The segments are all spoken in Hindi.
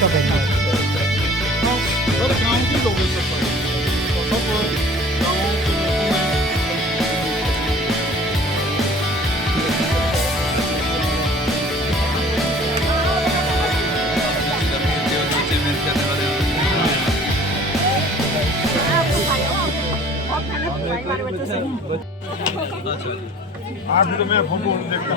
का बनना है। हर गांव के लोगों से सब गाँव के आज तो मैं फोटो देखता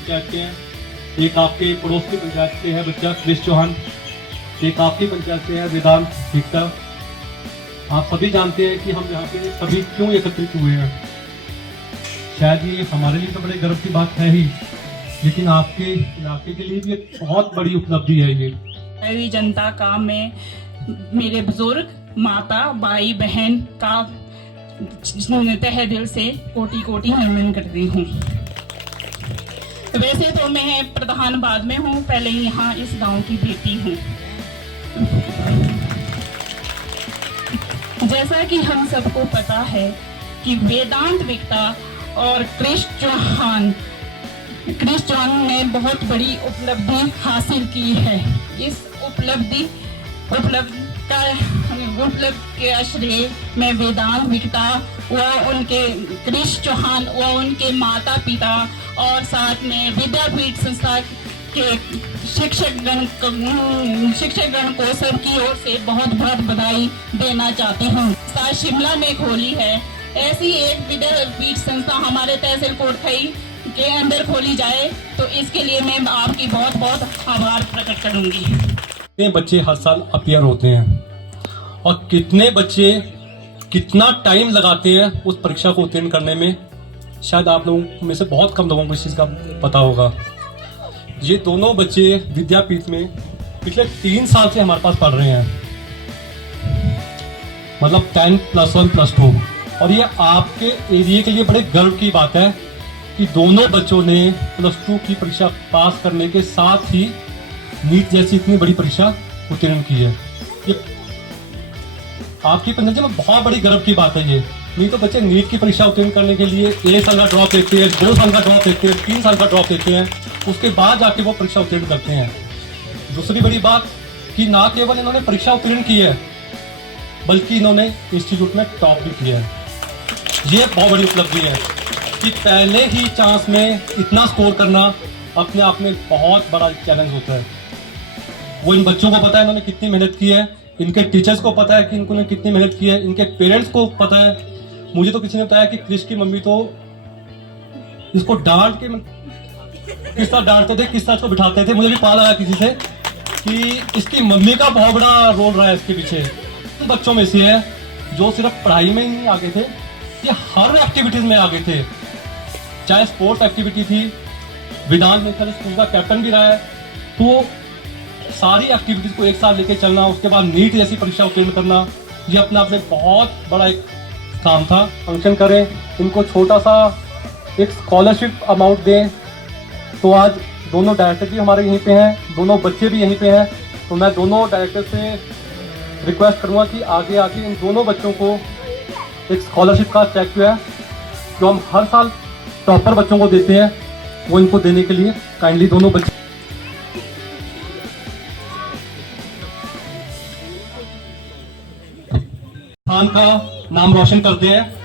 पंचायत के हैं, एक आपके पड़ोस की पंचायत से है बच्चा क्रिश चौहान, एक आपकी पंचायत से है वेदांत भीक्ता। आप सभी जानते हैं कि हम यहाँ पे सभी क्यों एकत्रित हुए हैं। शायद ये हमारे लिए तो बड़े गर्व की बात है ही, लेकिन आपके इलाके के लिए भी एक बहुत बड़ी उपलब्धि है ये। मेरी जनता का मैं मेरे बुजुर्ग माता भाई बहन का तहे दिल से कोटि कोटि नमन करती हूँ। वैसे तो मैं प्रधानबाद में हूँ, पहले यहाँ इस गांव की बेटी हूँ। जैसा कि हम सबको पता है कि वेदांत विक्ता और क्रिश चौहान ने बहुत बड़ी उपलब्धि हासिल की है। इस उपलब्धि के श्रेय में वेदांत विक्ता व उनके क्रिश चौहान व उनके माता पिता और साथ में विद्यापीठ संस्था के शिक्षकगण को सबकी ओर से बहुत बहुत बधाई देना चाहती हूँ। साथ शिमला में खोली है ऐसी एक विद्यापीठ संस्था हमारे तहसील कोटखई के अंदर खोली जाए, तो इसके लिए मैं आपकी बहुत बहुत आभार प्रकट करूंगी। कितने बच्चे हर साल अपीयर होते हैं और कितने बच्चे कितना टाइम लगाते हैं उस परीक्षा को उत्तीर्ण करने में, शायद आप लोगों में से बहुत कम लोगों को इस चीज़ का पता होगा। ये दोनों बच्चे विद्यापीठ में पिछले 3 साल से हमारे पास पढ़ रहे हैं, मतलब 10+1+2। और ये आपके एरिया के लिए बड़े गर्व की बात है कि दोनों बच्चों ने +2 की परीक्षा पास करने के साथ ही नीट जैसी इतनी बड़ी परीक्षा उत्तीर्ण की है। ये आपकी पंचायत में बहुत बड़ी गर्व की बात है। ये नहीं तो बच्चे नीट की परीक्षा उत्तीर्ण करने के लिए 1 साल का ड्रॉप लेते हैं, 2 साल का ड्रॉप लेते हैं, 3 साल का ड्रॉप लेते हैं, उसके बाद जाके वो परीक्षा उत्तीर्ण करते हैं। दूसरी बड़ी बात कि ना केवल इन्होंने परीक्षा उत्तीर्ण की है, बल्कि इन्होंने इंस्टीट्यूट में टॉप भी किया है। ये बहुत बड़ी उपलब्धि है कि पहले ही चांस में इतना स्कोर करना अपने आप में बहुत बड़ा चैलेंज होता है। वो इन बच्चों को पता है इन्होंने कितनी मेहनत की है, इनके टीचर्स को पता है कि इन्होंने कितनी मेहनत की है, इनके पेरेंट्स को पता है। मुझे तो किसी ने बताया कि क्रिश की मम्मी तो इसको डांट के किस तरह डांटते थे, किस तरह इसको बिठाते थे। मुझे भी पता लगा किसी से कि इसकी मम्मी का बहुत बड़ा रोल रहा है इसके पीछे। उन बच्चों में से है जो सिर्फ पढ़ाई में ही नहीं आगे थे, ये हर एक्टिविटीज में आगे थे। चाहे स्पोर्ट्स एक्टिविटी थी, वेदांत मित्तल स्कूल का कैप्टन भी रहा है, तो सारी एक्टिविटीज को एक साथ लेके चलना, उसके बाद नीट जैसी परीक्षा उत्तीर्ण करना, ये अपने आप में बहुत बड़ा एक काम था। फंक्शन करें, इनको छोटा सा एक स्कॉलरशिप अमाउंट दें। तो आज दोनों डायरेक्टर भी हमारे यहीं पे हैं, दोनों बच्चे भी यहीं पे हैं, तो मैं दोनों डायरेक्टर से रिक्वेस्ट करूँगा कि आगे आके इन दोनों बच्चों को एक स्कॉलरशिप का चेक जो है, जो हम हर साल टॉपर बच्चों को देते हैं, वो इनको देने के लिए काइंडली दोनों बच्चे स्थान का नाम रोशन करते हैं।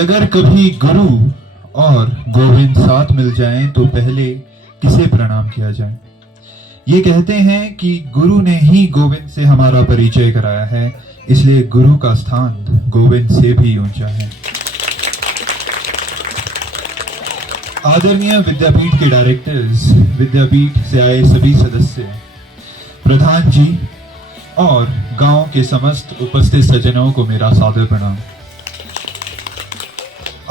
अगर कभी गुरु और गोविंद साथ मिल जाएं तो पहले किसे प्रणाम किया जाए। ये कहते हैं कि गुरु ने ही गोविंद से हमारा परिचय कराया है, इसलिए गुरु का स्थान गोविंद से भी ऊंचा है। आदरणीय विद्यापीठ के डायरेक्टर्स, विद्यापीठ से आए सभी सदस्य, प्रधान जी और गांव के समस्त उपस्थित सज्जनों को मेरा सादर प्रणाम।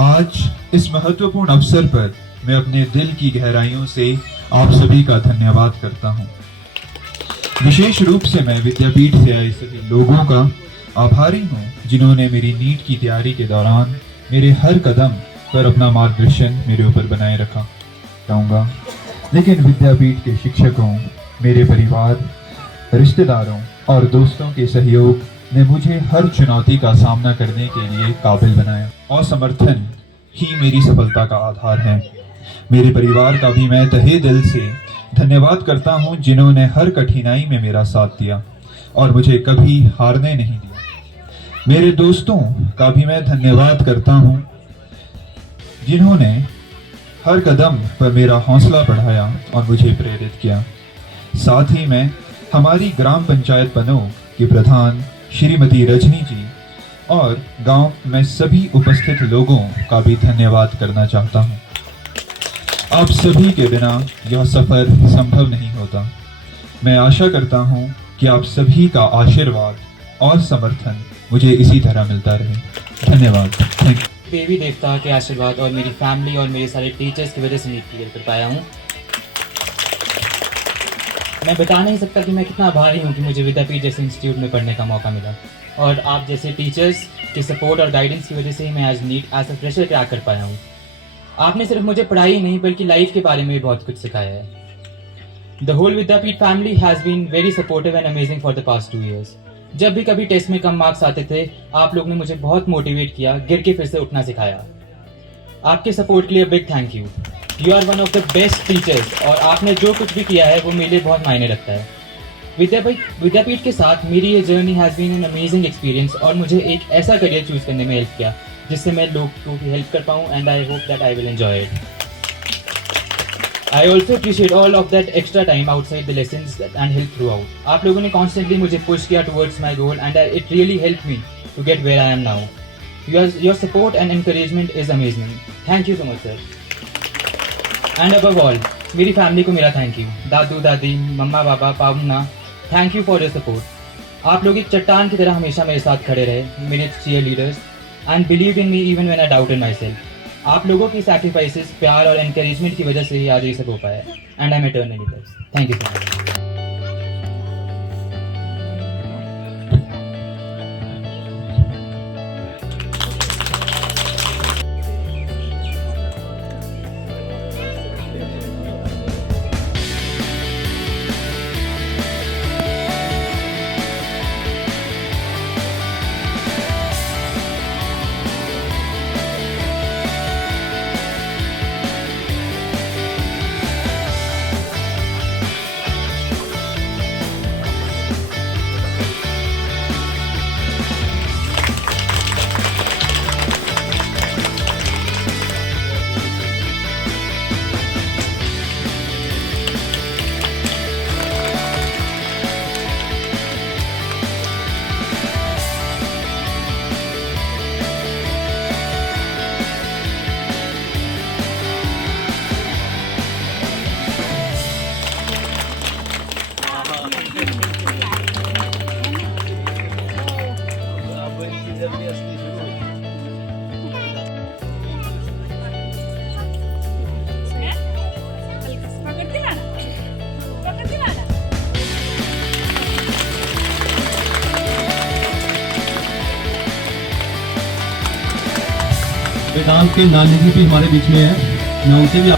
आज इस महत्वपूर्ण अवसर पर मैं अपने दिल की गहराइयों से आप सभी का धन्यवाद करता हूं। विशेष रूप से मैं विद्यापीठ से आए सभी लोगों का आभारी हूं जिन्होंने मेरी नीट की तैयारी के दौरान मेरे हर कदम पर अपना मार्गदर्शन मेरे ऊपर बनाए रखा चाहूंगा। लेकिन विद्यापीठ के शिक्षकों, मेरे परिवार, रिश्तेदारों और दोस्तों के सहयोग ने मुझे हर चुनौती का सामना करने के लिए काबिल बनाया और समर्थन ही मेरी सफलता का आधार है। मेरे परिवार का भी मैं तहे दिल से धन्यवाद करता हूं जिन्होंने हर कठिनाई में मेरा साथ दिया और मुझे कभी हारने नहीं दिया। मेरे दोस्तों का भी मैं धन्यवाद करता हूं जिन्होंने हर कदम पर मेरा हौसला बढ़ाया और मुझे प्रेरित किया। साथ ही मैं हमारी ग्राम पंचायत बनों की प्रधान श्रीमती रजनी जी और गांव में सभी उपस्थित लोगों का भी धन्यवाद करना चाहता हूं। आप सभी के बिना यह सफर संभव नहीं होता। मैं आशा करता हूं कि आप सभी का आशीर्वाद और समर्थन मुझे इसी तरह मिलता रहे। धन्यवाद। Thank you. देवी देवता के आशीर्वाद और मेरी फैमिली और मेरे सारे टीचर्स की वजह से नीट क्लियर कर पाया हूँ। मैं बता नहीं सकता कि मैं कितना आभारी हूँ कि मुझे विद्यापीठ जैसे इंस्टीट्यूट में पढ़ने का मौका मिला और आप जैसे टीचर्स के सपोर्ट और गाइडेंस की वजह से ही मैं आज NEET as a fresher crack कर पाया हूँ। आपने सिर्फ मुझे पढ़ाई ही नहीं बल्कि लाइफ के बारे में भी बहुत कुछ सिखाया है। The whole Vidyapeeth family has been very supportive and amazing for the past 2 years। जब भी कभी टेस्ट में कम मार्क्स आते थे, आप लोग ने मुझे बहुत मोटिवेट किया, गिर के फिर से उठना सिखाया। आपके सपोर्ट के लिए big thank you. You are one of the best teachers और आपने जो कुछ भी किया है वो मेरे लिए बहुत मायने रखता है। विद्यापीठ के साथ मेरी ये journey has been an amazing experience और मुझे एक ऐसा करियर चूज करने में हेल्प किया जिससे मैं लोग को भी हेल्प कर पाऊँ and I hope that I will enjoy it. I also appreciate all of that extra time outside the lessons and help throughout. आप लोगों ने constantly मुझे push किया towards my goal and it really helped me to get where I am now. Your support and encouragement is amazing. Thank you so much, sir. And above all, मेरी family को मेरा thank you. दादू दादी, मम्मा पापा, पावना, thank you for your support. आप लोग एक चट्टान की तरह हमेशा मेरे साथ खड़े रहे, मेरे cheerleaders, and believed in me even when I doubted myself. आप लोगों की सैक्रिफाइसेस, प्यार और एनकरेजमेंट की वजह से ही आज ये सब हो पाया and I am eternally blessed. Thank you so much. Vedant के नानी जी भी हमारे बीच में है, मैं उनसे भी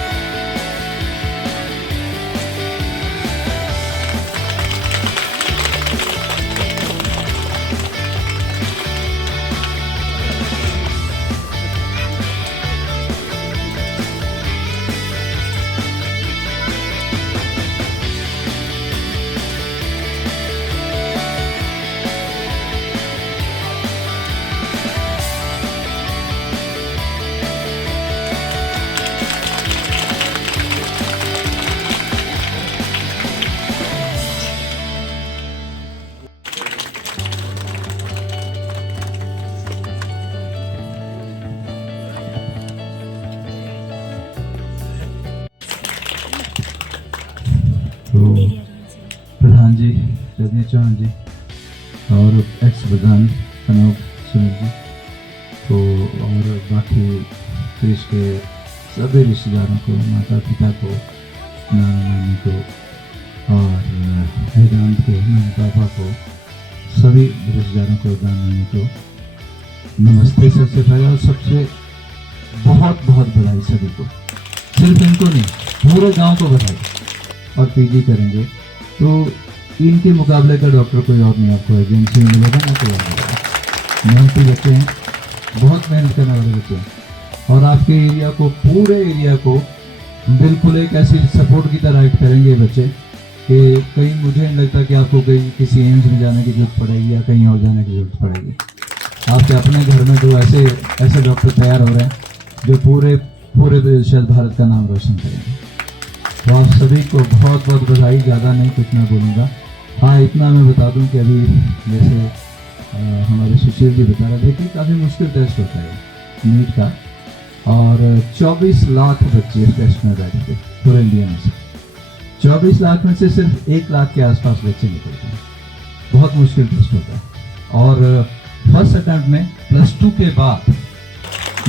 रजनी चौहान जी और एक्स प्रधान कनौज सुनील जी को और बाकी क्रिश के सभी रिश्तेदारों को, माता पिता को, नाना नानी को और वेदांत के मम्मी पापा को, सभी रिश्तेदारों को, नाना नानी को नमस्ते सबसे पहले। और सबसे बहुत बहुत बधाई सभी को, सिर्फ इनको नहीं पूरे गांव को बधाई। और पीजी करेंगे तो इनके मुकाबले का डॉक्टर कोई और नहीं आपको एजेंसी में मिलेगा ना, कोई और मिलेगा। मेहनती बच्चे हैं, बहुत मेहनत करने वाले बच्चे हैं और आपके एरिया को, पूरे एरिया को बिल्कुल एक ऐसी सपोर्ट की तरह एक्ट करेंगे ये बच्चे कि कहीं मुझे नहीं लगता कि आपको कहीं किसी एम्स में जाने की जरूरत पड़ेगी या कहीं और जाने की जरूरत पड़ेगी। आपके अपने घर में तो ऐसे डॉक्टर तैयार हो रहे हैं जो पूरे शायद भारत का नाम रोशन करेंगे। तो आप सभी को बहुत बहुत बधाई। ज़्यादा नहीं, कुछ मैं बोलूँगा। हाँ, इतना मैं बता दूं कि अभी जैसे हमारे सुशील जी बता रहे थे कि काफ़ी मुश्किल टेस्ट होता है नीट का और 24 लाख बच्चे इस टेस्ट में बैठे थे पूरे इंडिया में से। 24 लाख में से सिर्फ 1 लाख के आसपास बच्चे निकलते हैं। बहुत मुश्किल टेस्ट होता है और फर्स्ट अटेम्प्ट में +2 के बाद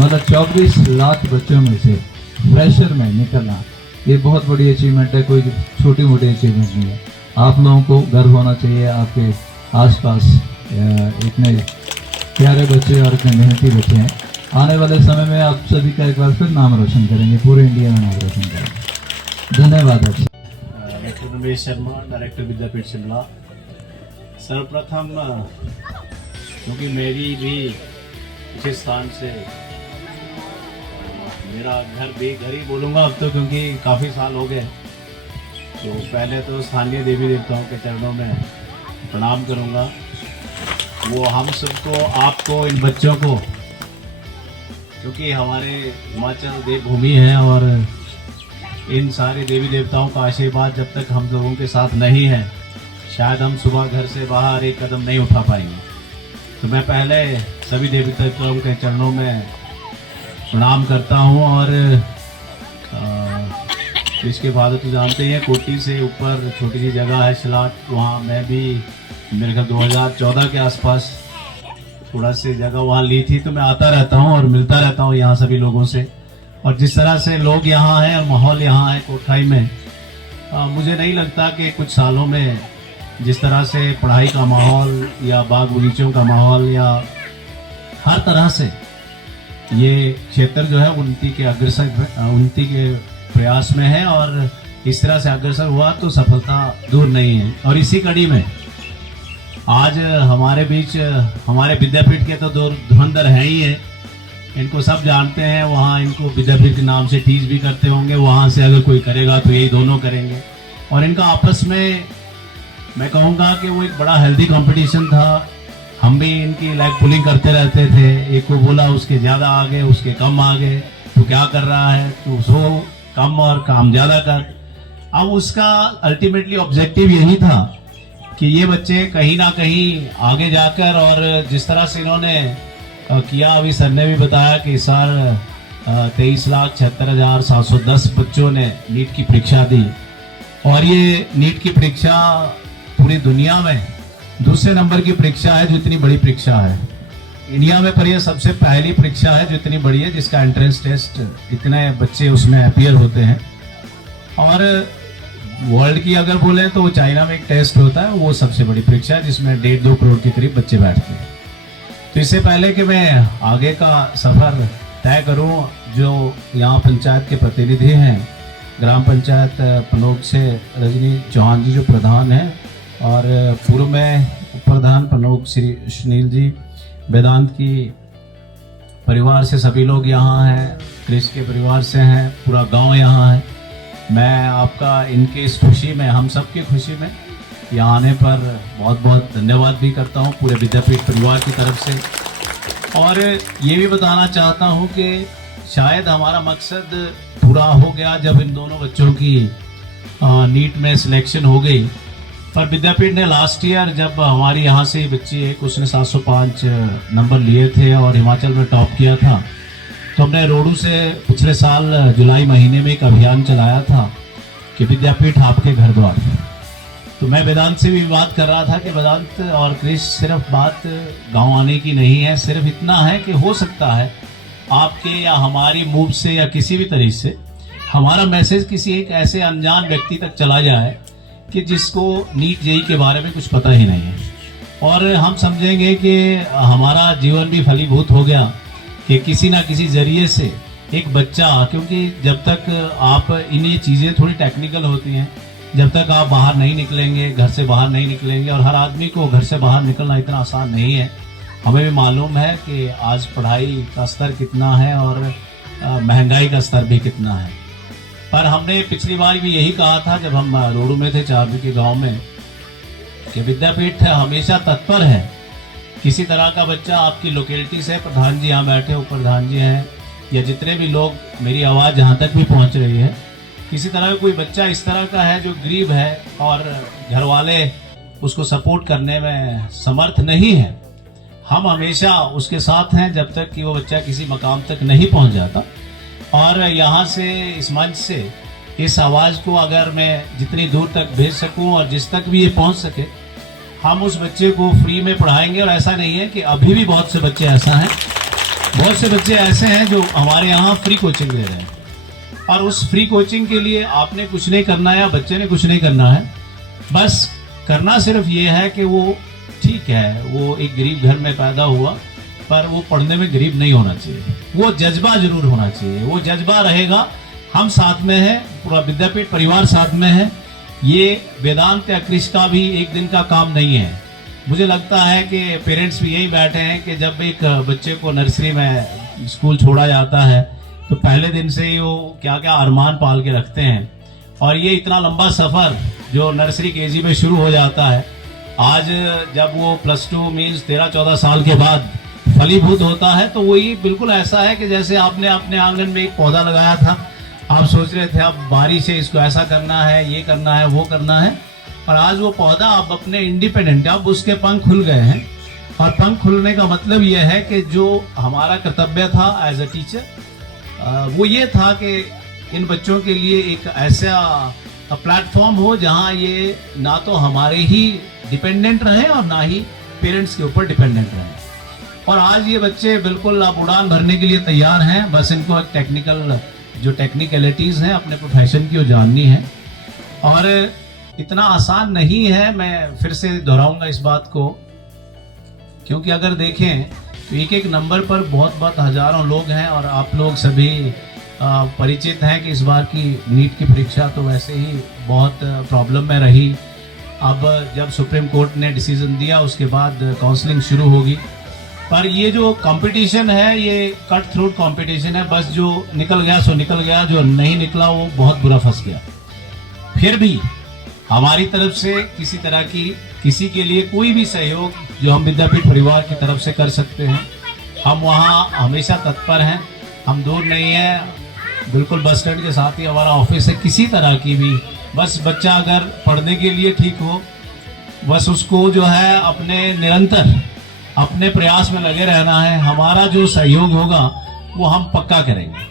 मतलब 24 लाख बच्चों में से फ्रेशर में निकलना, ये बहुत बड़ी अचीवमेंट है, कोई छोटी मोटी अचीवमेंट नहीं है। आप लोगों को गर्व होना चाहिए, आपके आसपास इतने प्यारे बच्चे और इतने मेहनती बच्चे हैं। आने वाले समय में आप सभी का एक बार फिर नाम रोशन करेंगे, पूरे इंडिया में नाम रोशन करेंगे। धन्यवाद आपसे। डॉक्टर रमेश शर्मा, डायरेक्टर विद्यापीठ शिमला। सर्वप्रथम क्योंकि मेरी भी इस स्थान से मेरा घर ही बोलूँगा अब तो, क्योंकि काफ़ी साल हो गए। तो पहले तो स्थानीय देवी देवताओं के चरणों में प्रणाम करूँगा। वो हम सबको, आपको, इन बच्चों को, क्योंकि हमारे हिमाचल देवभूमि है और इन सारे देवी देवताओं का आशीर्वाद जब तक हम लोगों के साथ नहीं है, शायद हम सुबह घर से बाहर एक कदम नहीं उठा पाएंगे। तो मैं पहले सभी देवी देवताओं के चरणों में प्रणाम करता हूँ। और इसके बाद तो जानते हैं कोटी से ऊपर छोटी सी जगह है शिलाट, वहाँ मैं भी मेरे ख्याल 2014 के आसपास थोड़ा सी जगह वहाँ ली थी। तो मैं आता रहता हूँ और मिलता रहता हूँ यहाँ सभी लोगों से। और जिस तरह से लोग यहाँ हैं और माहौल यहाँ है कोटखाई में, मुझे नहीं लगता कि कुछ सालों में जिस तरह से पढ़ाई का माहौल या बाग बगीचों का माहौल या हर तरह से ये क्षेत्र जो है उन्नति के प्रयास में है और इस तरह से अग्रसर हुआ तो सफलता दूर नहीं है। और इसी कड़ी में आज हमारे बीच हमारे विद्यापीठ के तो दो धुरंधर हैं ही है, इनको सब जानते हैं। वहाँ इनको विद्यापीठ के नाम से टीज भी करते होंगे, वहाँ से अगर कोई करेगा तो यही दोनों करेंगे। और इनका आपस में मैं कहूँगा कि वो एक बड़ा हेल्दी कंपटीशन था। हम भी इनकी लाइक पुलिंग करते रहते थे, एक को बोला उसके ज़्यादा आ गए, उसके कम आ गए, तो क्या कर रहा है, तो सो कम और काम ज़्यादा कर। अब उसका अल्टीमेटली ऑब्जेक्टिव यही था कि ये बच्चे कहीं ना कहीं आगे जाकर, और जिस तरह से इन्होंने किया, अभी सर ने भी बताया कि इस साल 23,76,710 बच्चों ने नीट की परीक्षा दी। और ये नीट की परीक्षा पूरी दुनिया में दूसरे नंबर की परीक्षा है जो इतनी बड़ी परीक्षा है इंडिया में, पर यह सबसे पहली परीक्षा है जो इतनी बड़ी है जिसका एंट्रेंस टेस्ट इतने बच्चे उसमें अपीयर होते हैं। और वर्ल्ड की अगर बोले तो चाइना में एक टेस्ट होता है, वो सबसे बड़ी परीक्षा है जिसमें 1.5-2 करोड़ के करीब बच्चे बैठते हैं। तो इससे पहले कि मैं आगे का सफ़र तय करूं, जो यहाँ पंचायत के प्रतिनिधि हैं, ग्राम पंचायत पनोक से रजनी चौहान जी जो प्रधान हैं, और पूर्व में प्रधान पनोक श्री सुनील जी, वेदांत की परिवार से सभी लोग यहाँ हैं, क्रिश के परिवार से हैं, पूरा गांव यहाँ है। मैं आपका इनके इस खुशी में, हम सब की खुशी में यहाँ आने पर बहुत बहुत धन्यवाद भी करता हूँ पूरे विद्यापीठ परिवार की तरफ से। और ये भी बताना चाहता हूँ कि शायद हमारा मकसद पूरा हो गया जब इन दोनों बच्चों की नीट में सिलेक्शन हो गई। पर विद्यापीठ ने लास्ट ईयर जब हमारी यहाँ से बच्ची एक, उसने 705 नंबर लिए थे और हिमाचल में टॉप किया था, तो हमने रोडू से पिछले साल जुलाई महीने में एक अभियान चलाया था कि विद्यापीठ आपके घर द्वार। तो मैं वेदांत से भी बात कर रहा था कि वेदांत और क्रिश सिर्फ बात गांव आने की नहीं है, सिर्फ इतना है कि हो सकता है आपके या हमारी मूव से या किसी भी तरीके से हमारा मैसेज किसी एक ऐसे अनजान व्यक्ति तक चला जाए कि जिसको नीट जेई के बारे में कुछ पता ही नहीं है, और हम समझेंगे कि हमारा जीवन भी फलीभूत हो गया कि किसी ना किसी जरिए से एक बच्चा, क्योंकि जब तक आप इन्हीं चीज़ें थोड़ी टेक्निकल होती हैं, जब तक आप बाहर नहीं निकलेंगे, घर से बाहर नहीं निकलेंगे, और हर आदमी को घर से बाहर निकलना इतना आसान नहीं है। हमें भी मालूम है कि आज पढ़ाई का स्तर कितना है और महंगाई का स्तर भी कितना है। पर हमने पिछली बार भी यही कहा था जब हम रोडू में थे, चारवी के गांव में, कि विद्यापीठ हमेशा तत्पर है। किसी तरह का बच्चा आपकी लोकेलिटी से, प्रधान जी यहाँ बैठे, उप प्रधान जी हैं, या जितने भी लोग, मेरी आवाज़ जहाँ तक भी पहुँच रही है, किसी तरह का कोई बच्चा इस तरह का है जो गरीब है और घर वाले उसको सपोर्ट करने में समर्थ नहीं है, हम हमेशा उसके साथ हैं जब तक कि वो बच्चा किसी मकाम तक नहीं पहुंच जाता। और यहाँ से, इस मंच से इस आवाज़ को अगर मैं जितनी दूर तक भेज सकूं और जिस तक भी ये पहुंच सके, हम उस बच्चे को फ्री में पढ़ाएंगे। और ऐसा नहीं है कि अभी भी बहुत से बच्चे ऐसा हैं, बहुत से बच्चे ऐसे हैं जो हमारे यहाँ फ्री कोचिंग ले रहे हैं, और उस फ्री कोचिंग के लिए आपने कुछ नहीं करना है या बच्चे ने कुछ नहीं करना है। बस करना सिर्फ ये है कि वो, ठीक है, वो एक गरीब घर में पैदा हुआ, पर वो पढ़ने में गरीब नहीं होना चाहिए, वो जज्बा जरूर होना चाहिए। वो जज्बा रहेगा, हम साथ में हैं, पूरा विद्यापीठ परिवार साथ में है। ये वेदांत या क्रिश का भी एक दिन का काम नहीं है। मुझे लगता है कि पेरेंट्स भी यही बैठे हैं कि जब एक बच्चे को नर्सरी में स्कूल छोड़ा जाता है तो पहले दिन से ही वो क्या क्या अरमान पाल के रखते हैं, और ये इतना लंबा सफ़र जो नर्सरी केजी में शुरू हो जाता है, आज जब वो +2 मीन्स 13-14 साल के बाद फलीभूत होता है, तो वो ये बिल्कुल ऐसा है कि जैसे आपने अपने आंगन में एक पौधा लगाया था, आप सोच रहे थे अब बारिश है, इसको ऐसा करना है, ये करना है, वो करना है, और आज वो पौधा अब अपने इंडिपेंडेंट, अब उसके पंख खुल गए हैं। और पंख खुलने का मतलब ये है कि जो हमारा कर्तव्य था एज अ टीचर, वो ये था कि इन बच्चों के लिए एक ऐसा प्लेटफॉर्म हो जहां ये ना तो हमारे ही डिपेंडेंट रहे और ना ही पेरेंट्स के ऊपर डिपेंडेंट रहे। और आज ये बच्चे बिल्कुल अब उड़ान भरने के लिए तैयार हैं, बस इनको टेक्निकल, जो टेक्निकलिटीज़ हैं अपने प्रोफेशन की, वो जाननी है। और इतना आसान नहीं है, मैं फिर से दोहराऊंगा इस बात को, क्योंकि अगर देखें तो एक एक नंबर पर बहुत हजारों लोग हैं, और आप लोग सभी परिचित हैं कि इस बार की नीट की परीक्षा तो वैसे ही बहुत प्रॉब्लम में रही। अब जब सुप्रीम कोर्ट ने डिसीजन दिया उसके बाद काउंसलिंग शुरू होगी, पर ये जो कंपटीशन है ये कट थ्रोट कंपटीशन है, बस जो निकल गया सो निकल गया, जो नहीं निकला वो बहुत बुरा फंस गया। फिर भी हमारी तरफ से किसी तरह की, किसी के लिए कोई भी सहयोग जो हम विद्यापीठ परिवार की तरफ से कर सकते हैं, हम वहाँ हमेशा तत्पर हैं। हम दूर नहीं हैं, बिल्कुल बस स्टैंड के साथ ही हमारा ऑफिस है। किसी तरह की भी, बस बच्चा अगर पढ़ने के लिए ठीक हो, बस उसको जो है अपने निरंतर अपने प्रयास में लगे रहना है। हमारा जो सहयोग होगा वो हम पक्का करेंगे।